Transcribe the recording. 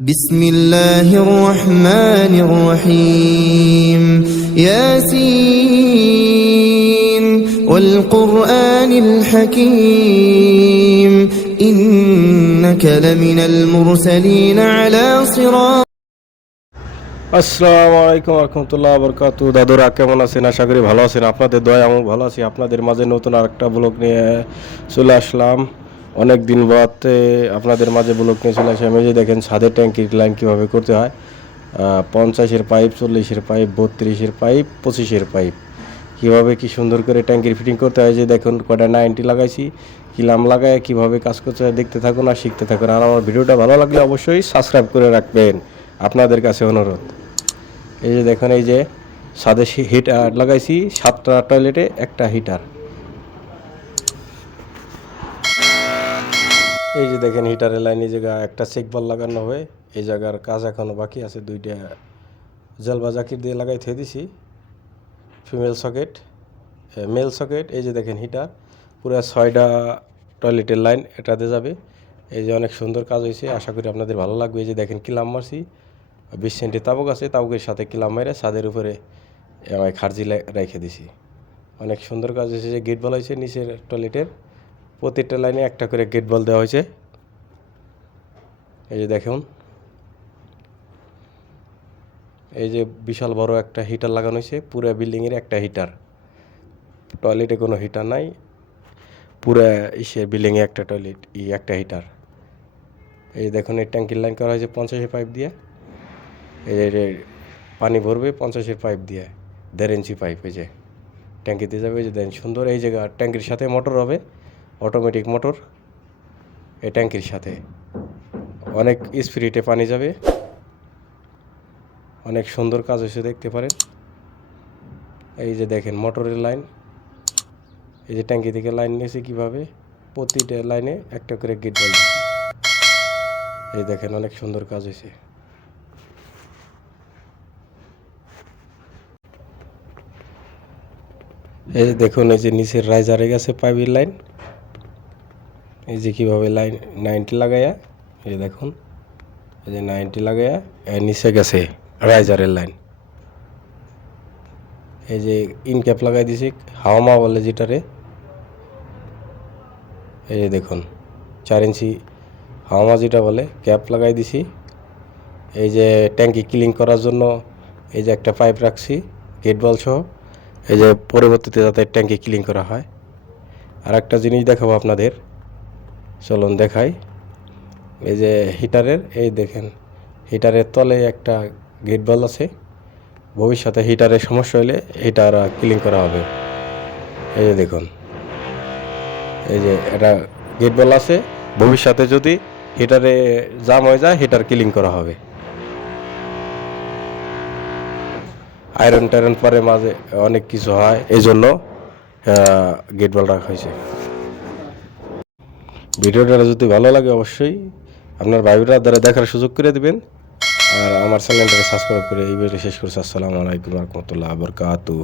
بسم الله الرحمن الرحيم ياسين والقرآن الحكيم إنك لمن المرسلين على صراط আসসালামু আলাইকুম রহমতুল্লাহ বরকাতু দাদুরা কেমন আছেন আশা করি ভালো আছেন আপনাদের দয়া আমি ভালো আছি আপনাদের মাঝে নতুন আরেকটা ব্লগ নিয়ে চলে আসলাম অনেক দিন বাদ আপনাদের মাঝে ব্লগ নিয়ে চলে এই যে দেখেন, ছাদের ট্যাঙ্কির লাইন কীভাবে করতে হয়। পঞ্চাশের পাইপ চল্লিশের পাইপ বত্রিশের পাইপ পঁচিশের পাইপ কীভাবে কি সুন্দর করে ট্যাঙ্কির ফিটিং করতে হয়? যে দেখুন কটা নাইনটি লাগাইছি। কিলাম লাগায়, কীভাবে কাজ করতে হয়, দেখতে থাকুন আর শিখতে থাকুন। আর আমার ভিডিওটা ভালো লাগলে অবশ্যই সাবস্ক্রাইব করে রাখবেন। আপনাদের কাছে অনুরোধ। এই যে দেখুন, এই যে সাদে হিটার লাগাইছি, সাতটা টয়লেটে একটা হিটার এই যে দেখেন হিটারের লাইন জায়গা একটা চেকবল লাগানো হবে এই জায়গার কাজ এখনও বাকি আছে, দুইটা জলবা জাকির দিয়ে লাগাই থয়ে দিছি ফিমেল সকেট মেল সকেট এই যে দেখেন হিটার পুরো ছয়টা টয়লেটের লাইন এটাতে যাবে। এই যে অনেক সুন্দর কাজ হয়েছে, আশা করি আপনাদের ভালো লাগবে। এই যে দেখেন কিলাম মারছি, বিশ সেন্টি তাবক আছে, তাবকের সাথে কিলাম মেরে ছাদের উপরে খার্জি রেখে দিছি। অনেক সুন্দর কাজ হয়েছে, যে গেট বল হয়েছে নিচের টয়লেটের প্রতিটা লাইনে একটা করে গেট বল দেওয়া হয়েছে। এই যে দেখুন। এই যে বিশাল বড় একটা হিটার লাগানো হয়েছে, পুরো বিল্ডিংয়ের একটা হিটার টয়লেটে কোনো হিটার নাই, পুরো ইসে বিল্ডিংয়ে একটা টয়লেট ই একটা হিটার এই যে দেখুন, এই ট্যাঙ্কির লাইন করা হয়েছে পঞ্চাশের পাইপ দিয়ে। এই যে পানি ভরবে পঞ্চাশের পাইপ দিয়ে, দেড় ইঞ্চি পাইপ এই যে। ট্যাঙ্কিতে যাবে, এই যে দেন সুন্দর, এই জায়গা ট্যাঙ্কির সাথে মোটর হবে। অটোমেটিক মোটর এই ট্যাঙ্কির সাথে। অনেক স্পিরিটে পানি যাবে। অনেক সুন্দর কাজ হয়েছে দেখতে পারেন। এই যে দেখেন মোটরের লাইন এই যে ট্যাঙ্কি থেকে লাইন নিয়েছে কীভাবে? প্রতিটা লাইনে একটা করে গেট বল এই দেখেন অনেক সুন্দর কাজ হয়েছে। এই দেখুন, এই যে নিচের রাইজারে গেছে পাইপের লাইন এই যে কীভাবে লাইন নাইনটি লাগাইয়া, এই দেখুন, এই যে নাইনটি লাগাইয়া নিচে গেছে রাইজারের লাইন। এই যে ইনক্যাপ লাগাই দিছি হাওয়ামা বলে যেটারে। এই যে দেখুন, চার ইঞ্চি হাওয়ামা যেটা বলে, ক্যাপ লাগাই দিছি। এই যে ট্যাঙ্কি ক্লিন করার জন্য এই যে একটা পাইপ রাখছি, গেট বল সহ। এই যে পরবর্তীতে যাতে ট্যাঙ্কি ক্লিন করা হয়। আর একটা জিনিস দেখাবো আপনাদের। চলুন দেখাই। এই যে হিটারের, এই দেখেন, হিটারের তলে একটা গেট বল আছে। ভবিষ্যতে হিটারের সমস্যা হলে হিটার ক্লিন করা হবে। এই যে দেখুন, এই যে এটা গেট বল আছে। ভবিষ্যতে যদি হিটারে জাম হয়ে যায়, হিটার ক্লিন করা হবে। আয়রন টায়রন পরে মাঝে অনেক কিছু হয় এই জন্য গেট বল রাখা হয়েছে। ভিডিওটা যদি ভালো লাগে অবশ্যই আপনার ভাইরা দ্বারা দেখার সুযোগ করে দেবেন। আর আমার চ্যানেলটাকে সাবস্ক্রাইব করে এই ভিডিও শেষ করছি। আসসালামু আলাইকুম রহমতুল্লাহ বরকাতু